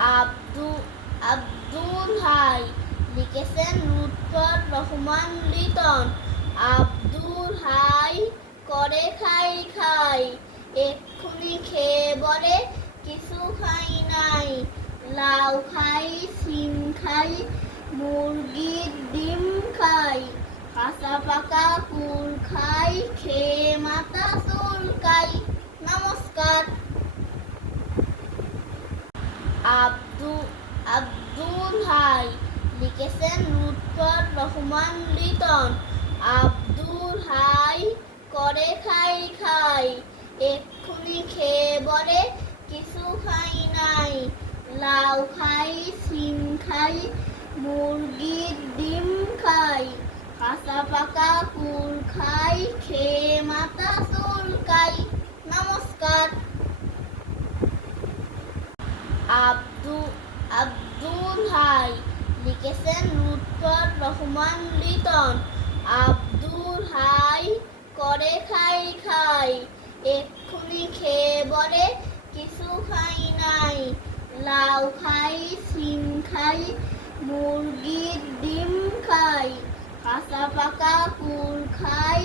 আব্দু Abdul high লিখেছেন Lutfur Rahman Liton. Abdul high করে খাই খাই, এক্ষুনি খেয়ে বলে কিছু খাই নাই। লাউ খাই, সিম খাই, মুরগির ডিম খাই, কাঁচা পাকা কুল খাই, খেয়ে মাথা চুলকাই। নমস্কার। আব্দুল হাই লিখেছেন লুৎফর রহমান লিটন। আব্দুল হাই করে খাই খাই, এক্ষুনি খেয়ে বলে কিছু খাই নাই। লাউ খাই, সিম খাই, মুরগির ডিম খাই, কাঁচা পাকা কুল খাই, খেয়ে মাথা চুলকাই। নমস্কার। আব্দুল হাই লিখেছেন লুৎফর রহমান লিটন। আব্দুল হাই করে খাই খাই, এক্ষুনি খেয়ে বলে কিছু খাই নাই। লাউ খাই, সিম খাই, মুরগির ডিম খাই, কাঁচা পাকা কুল খাই,